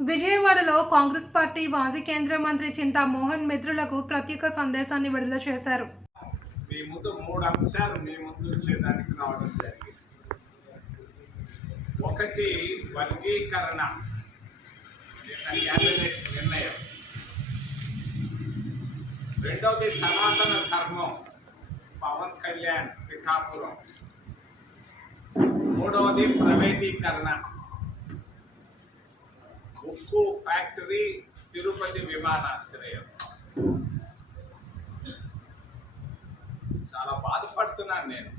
విజయవాడలో కాంగ్రెస్ పార్టీ మాజీ కేంద్ర మంత్రి చింతా మోహన్ మిత్రులకు ప్రత్యేక సందేశాన్ని విడుదల చేశారు. మీ ముందు మూడు అంశాలు మీ ముందు చేయడానికి రావడం జరిగింది. ఒకటి వర్గీకరణ క్యాబినెట్ నిర్ణయం. రెండవది సనాతన ధర్మం పవన్ కళ్యాణ్ పిఠాపురం. మూడవది ప్రైవేటీకరణ. ఉక్కు ఫ్యాక్టరీ తిరుపతి విమానాశ్రయం. చాలా బాధపడుతున్నాను నేను.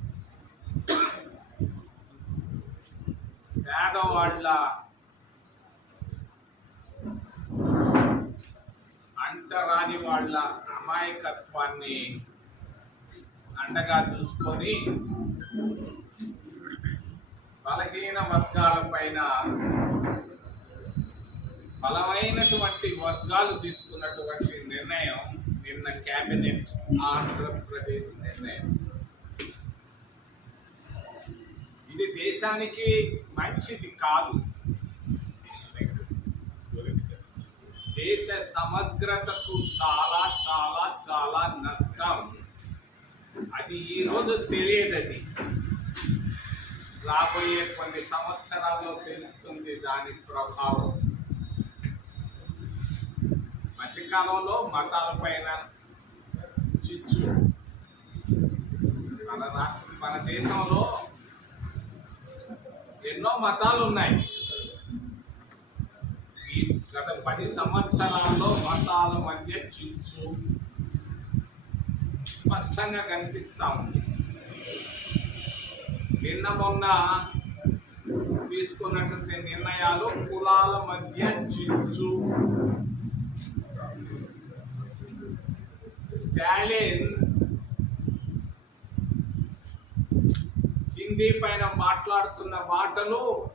పేదవాళ్ళ అంటరాని వాళ్ళ అమాయకత్వాన్ని అండగా చూసుకొని బలహీన వర్గాల పైన బలమైనటువంటి వర్గాలు తీసుకున్నటువంటి నిర్ణయం నిన్న కేబినెట్ ఆంధ్రప్రదేశ్ నిర్ణయం. ఇది దేశానికి మంచిది కాదు. దేశ సమగ్రతకు చాలా చాలా చాలా నష్టం. అది ఈరోజు తెలియదది. రాబోయే కొన్ని సంవత్సరాల్లో తెలుస్తుంది దాని ప్రభావం. మధ్యకాలంలో మతాల పైన చిచ్చు. మన రాష్ట్ర మన దేశంలో ఎన్నో మతాలు ఉన్నాయి ఈ గత పది సంవత్సరాల్లో మతాల మధ్య చిచ్చు స్పష్టంగా కనిపిస్తా ఉంది. నిన్న మొన్న తీసుకున్నటువంటి నిర్ణయాలు కులాల మధ్య చిచ్చు స్టాలిన్ హిందీ పైన మాట్లాడుతున్న మాటలు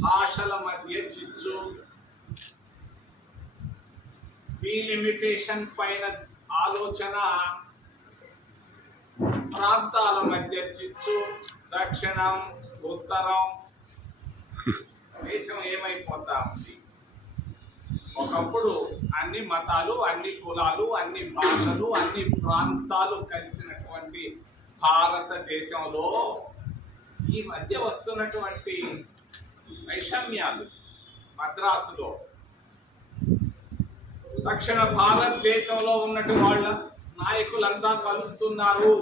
భాషల మధ్య చిచ్చు. డీలిమిటేషన్ పైన ఆలోచన ప్రాంతాల మధ్య చిచ్చు. దక్షిణం ఉత్తరం. దేశం ఏమైపోతాం? ఒకప్పుడు అన్ని మతాలు అన్ని కులాలు అన్ని భాషలు అన్ని ప్రాంతాలు కలిసినటువంటి భారతదేశంలో ఈ మధ్య వస్తున్నటువంటి వైషమ్యాలు మద్రాసులో. దక్షిణ భారతదేశంలో ఉన్నట్టు వాళ్ళ నాయకులంతా కలుస్తున్నారు.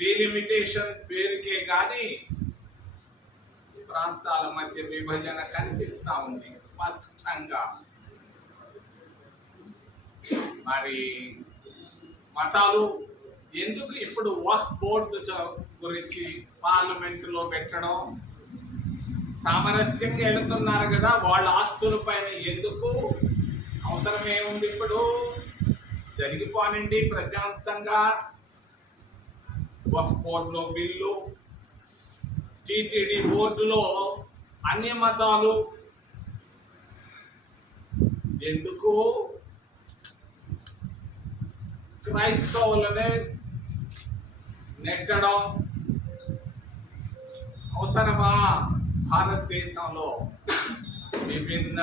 డీలిమిటేషన్ పేరుకే కానీ ప్రాంతాల మధ్య విభజన కనిపిస్తూ ఉంది. స్పష్టంగా. మరి మతాలు ఎందుకు ఇప్పుడు వక్ బోర్డు గురించి పార్లమెంటులో పెట్టడం? సామరస్యంగా వెళుతున్నారు కదా వాళ్ళ ఆస్తుల పైన ఎందుకు? అవసరం ఏముంది ఇప్పుడు. జరిగిపోనండి ప్రశాంతంగా. వక్ బోర్డులో బిల్లు టిటిడి బోర్డులో అన్ని మతాలు. ఎందుకు? క్రైస్తవులనే నెట్టడం అవసరమా? భారతదేశంలో విభిన్న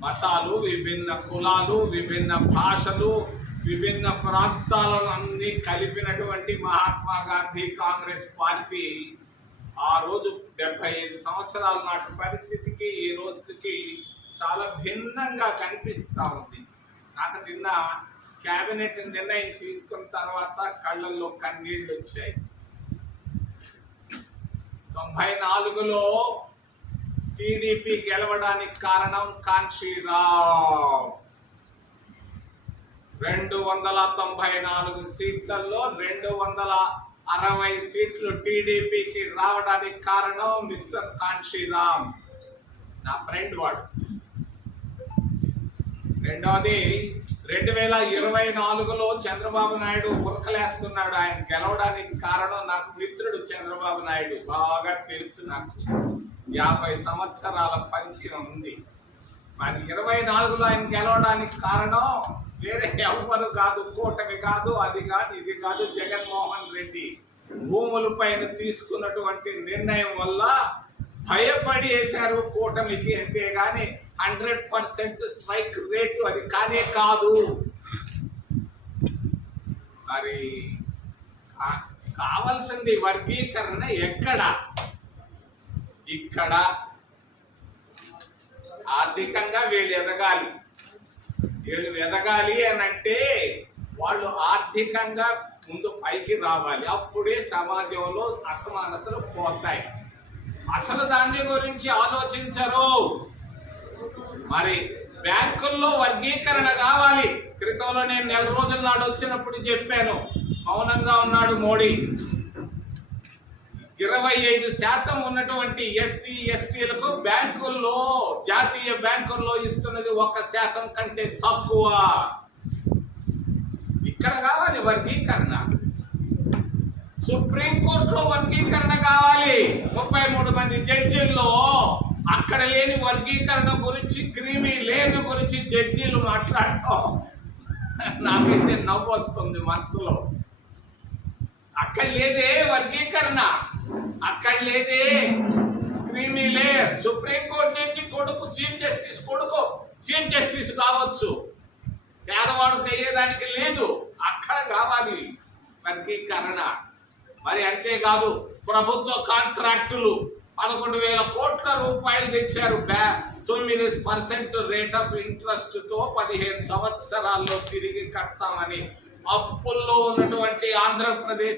మతాలు విభిన్న కులాలు విభిన్న భాషలు విభిన్న ప్రాంతాలను అన్ని కలిపినటువంటి మహాత్మా గాంధీ కాంగ్రెస్ పార్టీ ఆ రోజు డెబ్బై ఐదు సంవత్సరాల నాటి పరిస్థితికి ఈ రోజుకి చాలా భిన్నంగా కనిపిస్తూ ఉంది. నాకు నిన్న కేబినెట్ నిర్ణయం తీసుకున్న తర్వాత కళ్ళల్లో కన్నీళ్ళు వచ్చాయి. తొంభై నాలుగులో టీడీపీ గెలవడానికి కారణం కాంక్షీరావు రెండు వందల తొంభై నాలుగు సీట్లలో రెండు వందల అరవై సీట్లు టీడీపీకి రావడానికి కారణం మిస్టర్ కాంక్షీరామ్ నా ఫ్రెండ్ వాడు. రెండవది రెండు వేల ఇరవై నాలుగులో చంద్రబాబు నాయుడు ఉరకలేస్తున్నాడు. ఆయన గెలవడానికి కారణం నాకు మిత్రుడు చంద్రబాబు నాయుడు. బాగా తెలుసు నాకు. యాభై సంవత్సరాల పరిచయం ఉంది. మరి ఇరవై నాలుగులో ఆయన గెలవడానికి కారణం వేరే ఎవ్వరు కాదు కూటమి కాదు అది కాదు ఇది కాదు జగన్మోహన్ రెడ్డి. భూముల పైన తీసుకున్నటువంటి నిర్ణయం వల్ల భయపడి వేశారు కూటమికి అంతేగాని హండ్రెడ్ పర్సెంట్ స్ట్రైక్ రేటు అది కానే కాదు. మరి కావలసింది వర్గీకరణ ఎక్కడ? ఇక్కడ. ఆర్థికంగా వీళ్ళు ఎదగాలి. వీళ్ళు ఎదగాలి అని అంటే వాళ్ళు ఆర్థికంగా ముందు పైకి రావాలి. అప్పుడే సమాజంలో అసమానతలు పోతాయి. అసలు దాని గురించి ఆలోచించరు. మరి బ్యాంకుల్లో వర్గీకరణ కావాలి. క్రితంలో నేను నెల రోజుల నాడు వచ్చినప్పుడు చెప్పాను. మౌనంగా ఉన్నాడు మోడీ. ఇరవై ఐదు శాతం ఉన్నటువంటి ఎస్సీ ఎస్టీలకు బ్యాంకుల్లో జాతీయ బ్యాంకుల్లో ఇస్తున్నది ఒక శాతం కంటే తక్కువ. ఇక్కడ కావాలి వర్గీకరణ. సుప్రీంకోర్టులో వర్గీకరణ కావాలి. ముప్పై మూడు మంది జడ్జిల్లో అక్కడ లేని వర్గీకరణ గురించి క్రీమీ లేని గురించి జడ్జీలు మాట్లాడటం నాకైతే నవ్వు వస్తుంది మనసులో. అక్కడ లేదే వర్గీకరణ. అక్కడ లేదే creamy layer supreme court judge కొడుకు చీఫ్ జస్టిస్ కొడుకు చీఫ్ జస్టిస్ కావచ్చు. పేదవాడు అయ్యేదానికి లేదు. అక్కడ కావాలి. వర్గీకరణ. మరి అంతేకాదు ప్రభుత్వ కాంట్రాక్టులు పదకొండు వేల కోట్ల రూపాయలు తెచ్చారు బ్యా. తొమ్మిది పర్సెంట్ రేట్ ఆఫ్ ఇంట్రెస్ట్తో పదిహేను సంవత్సరాల్లో తిరిగి కడతామని. అప్పుల్లో ఉన్నటువంటి ఆంధ్రప్రదేశ్